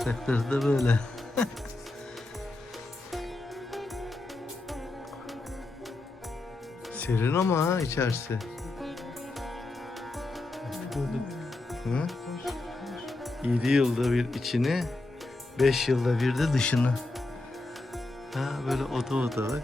Yatakları da böyle. Serin ama ha içerisi. Hı? 7 yılda bir içini, 5 yılda bir de dışını. Ha böyle oda oda bak.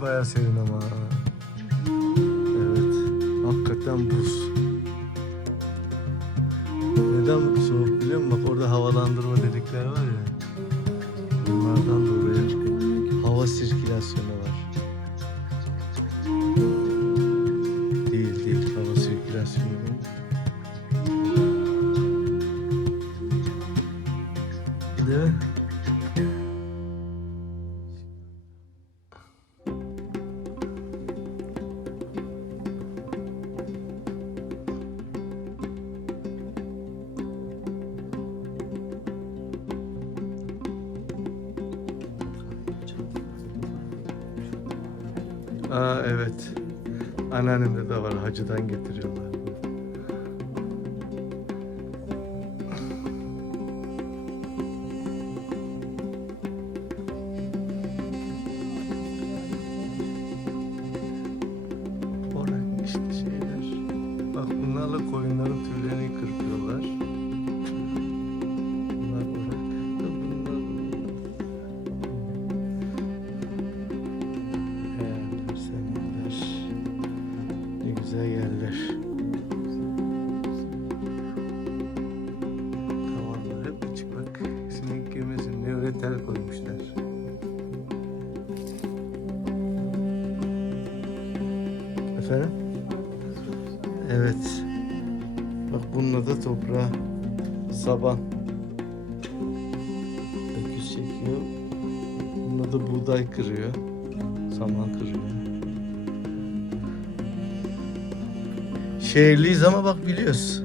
İçi bayağı serin ama. Evet, hakikaten buz. Neden soğuk biliyor musun? Bak orada havalandırma dedikleri var ya. Bunlardan dolayı hava sirkülasyonu Aa evet. Anneannemde de var. Hacıdan getiriyorlar. Orada işte şeyler. Bak bunlarla koyunların tüylerini Efendim? Evet. Bak bunun adı toprağı. Saban. Öküz çekiyor. Bunun adı buğday kırıyor. Saman kırıyor. Şehirliyiz ama bak biliyoruz.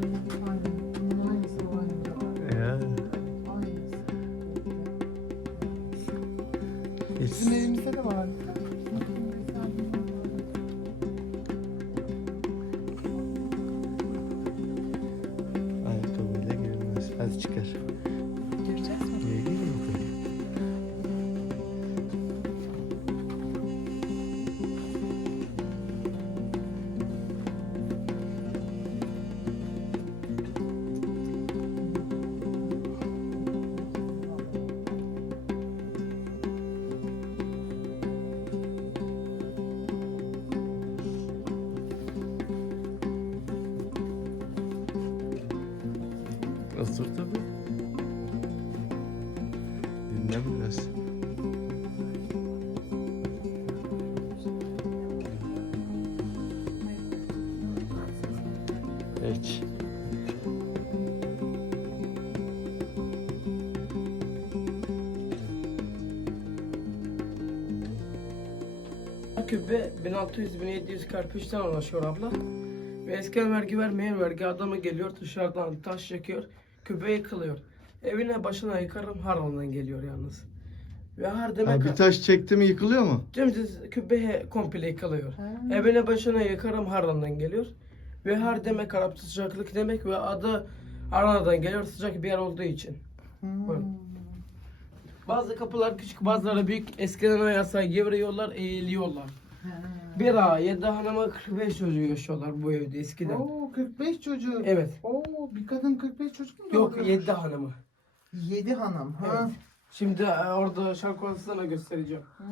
Geç. Kübe 1600-1700 karpuştan ulaşıyor abla. Ve eskiden vergi vermeyen vergi adamı geliyor dışarıdan taş çekiyor, kübe yıkılıyor. Evine başına yıkarım harlandan geliyor yalnız. Ve har demek Ha, bir taş çekti mi yıkılıyor mu? Dümdüz kübe komple yıkılıyor. Ha. Evine başına yıkarım harlandan geliyor. Ve har demek Arapça sıcaklık demek ve adı Arana'dan geliyor sıcak bir yer olduğu için. Hmm. Buyurun. Bazı kapılar küçük bazıları büyük. Eskiden o yasağı geviriyorlar, eğiliyorlar. Ha. Bir ağa 7 hanıma 45 çocuğu yaşıyorlar bu evde eskiden. Oo 45 çocuk. Evet. Oo bir kadın 45 çocuk mu Yok doğuruyormuş? 7 hanımı. 7 hanım. Ha. Evet. Şimdi e, orada şarkı odasına göstereceğim. Ha.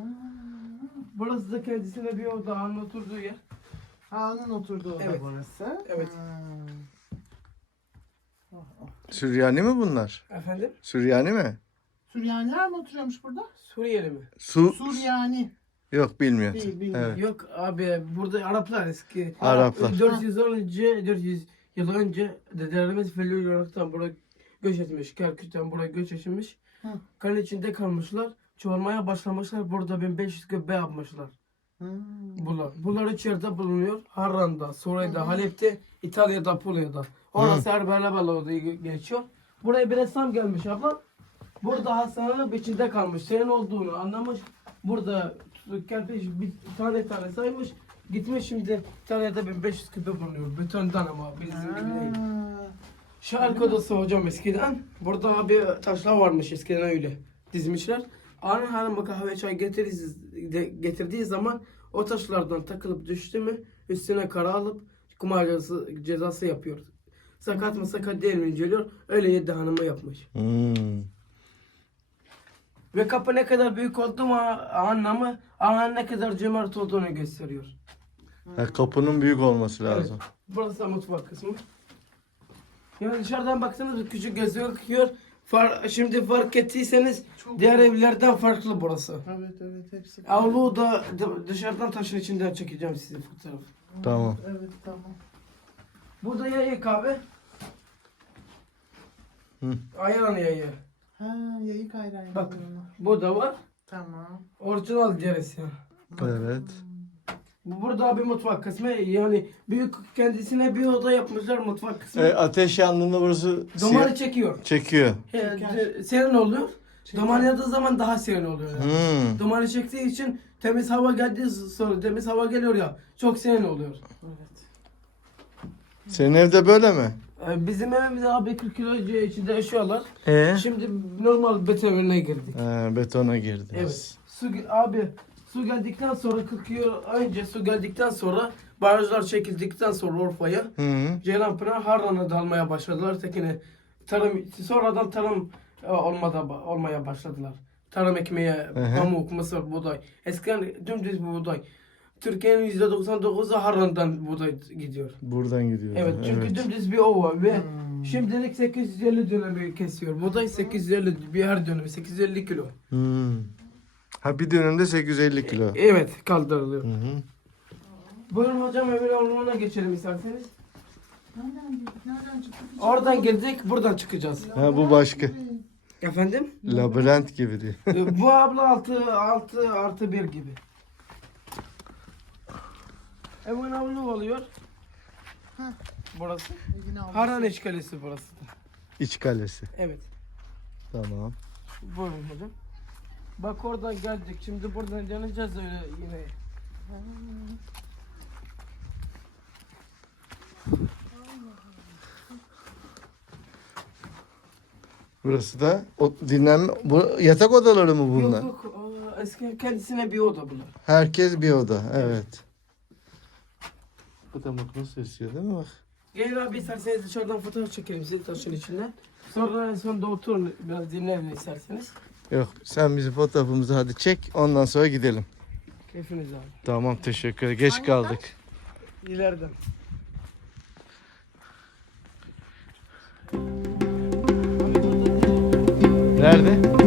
Burası da kendisine bir oda oturduğu yer. Ağanın oturduğu Evet. burası. Evet. Oh, oh. Süryani mi bunlar? Efendim? Süryani mi? Süryaniler mi oturuyormuş burada? Suriyeli mi? Su Suryani. yok bilmiyorum. Değil, bilmiyorum. Evet. Yok abi burada Araplar eski. Araplar. 400 yıl önce 400 yıl önce dedelerimiz Feli Irak'tan buraya göç etmiş. Kerkük'ten buraya göç etmiş. Hı. Kan içinde kalmışlar. Çoğalmaya başlamışlar. Burada 1500 göbe yapmışlar. Hmm. Bunlar. Bunlar üç yerde bulunuyor. Harran'da, Suriye'de, Halep'te, İtalya'da, Pulya'da. Orası Erbelebel'e geçiyor. Buraya bir ressam gelmiş abla. Burada hastanenin içinde kalmış. Senin olduğunu anlamış. Burada kerpiç bir tane tane saymış. Gitmiş şimdi İtalya'da 1500 küpe bulunuyor. Betondan ama bizim gibi değil. Ha. Şark odası hocam eskiden. Burada abi taşlar varmış eskiden öyle. Dizmişler. Ana hanıma kahve çay getirdiği, zaman o taşlardan takılıp düştü mü üstüne kara alıp kumar cezası, cezası yapıyor. Sakat mı sakat değil mi inceliyor. Öyle yedi hanıma yapmış. Hmm. Ve kapı ne kadar büyük oldu mu anlamı ağanın ne kadar cömert olduğunu gösteriyor. Ha, kapının büyük olması lazım. Burası da mutfak kısmı. Yani dışarıdan baktığınız küçük gözüküyor. Far, şimdi fark ettiyseniz Çok diğer evlerden farklı burası. Evet evet hepsi. Avluyu da dı- dışarıdan taşın içinden çekeceğim size fotoğraf. Tamam. Evet tamam. Burada yayık abi. Hı. Ayran yayı. Ha yayık ayran Bak. yapıyorlar. Bu da var. Tamam. Orijinal ceresi. Evet. Bu burada bir mutfak kısmı. Yani büyük kendisine bir oda yapmışlar mutfak kısmı. E, ateş yandığında burası Dumanı siyah- çekiyor. çekiyor. De- serin oluyor. Duman yandığı zaman daha serin oluyor. Yani. Hmm. Dumanı çektiği için temiz hava geldiği sonra temiz hava geliyor ya çok serin oluyor. Evet. Senin evde böyle mi? Ee, Bizim evimizde abi 40 kilo içinde yaşıyorlar. E? Şimdi normal betonuna girdik. Ha, betona girdiniz. Evet. Su abi su geldikten sonra 40 yıl önce su geldikten sonra barajlar çekildikten sonra -hı. Ceylanpınar Harran'a dalmaya başladılar. Tekine tarım sonradan tarım e, olmada olmaya başladılar. Tarım ekmeği, pamuk, mısır, buğday. Eskiden dümdüz buğday. Türkiye'nin %99'u Harran'dan buğday gidiyor. Buradan gidiyor. Evet çünkü dümdüz bir ova ve Hmm. şimdilik 850 dönemi kesiyor. Buğday 850 bir her dönemi 850 kilo. Hmm. Ha bir dönemde 850 kilo. Evet kaldırılıyor. Hı hı. Buyurun hocam evin avluna geçelim isterseniz. Nereden? Nereden Oradan girdik buradan çıkacağız. Ha, bu başka. Efendim? Labirent gibi diyor. Ee, Bu abla 6 6 artı 1 gibi. Evin avlu oluyor. Heh. Burası. Yine aldık. Harran eşkalesi burası da. İç kalesi. Evet. Tamam. Buyurun hocam. Bak oradan geldik. Şimdi buradan döneceğiz öyle yine. Burası da o dinlenme bu yatak odaları mı bunlar? Yok yok. aa, Eski kendisine bir oda bunlar. Herkes bir oda. Evet. Bu da bak nasıl esiyor değil mi bak? Gel abi isterseniz dışarıdan fotoğraf çekelim sizi taşın içinden. Sonra en sonunda oturun biraz dinlenin isterseniz. Yok sen bizi fotoğrafımızı hadi çek ondan sonra gidelim. Keyfiniz abi. Tamam teşekkür ederim. Geç kaldık. İleriden. Nerede?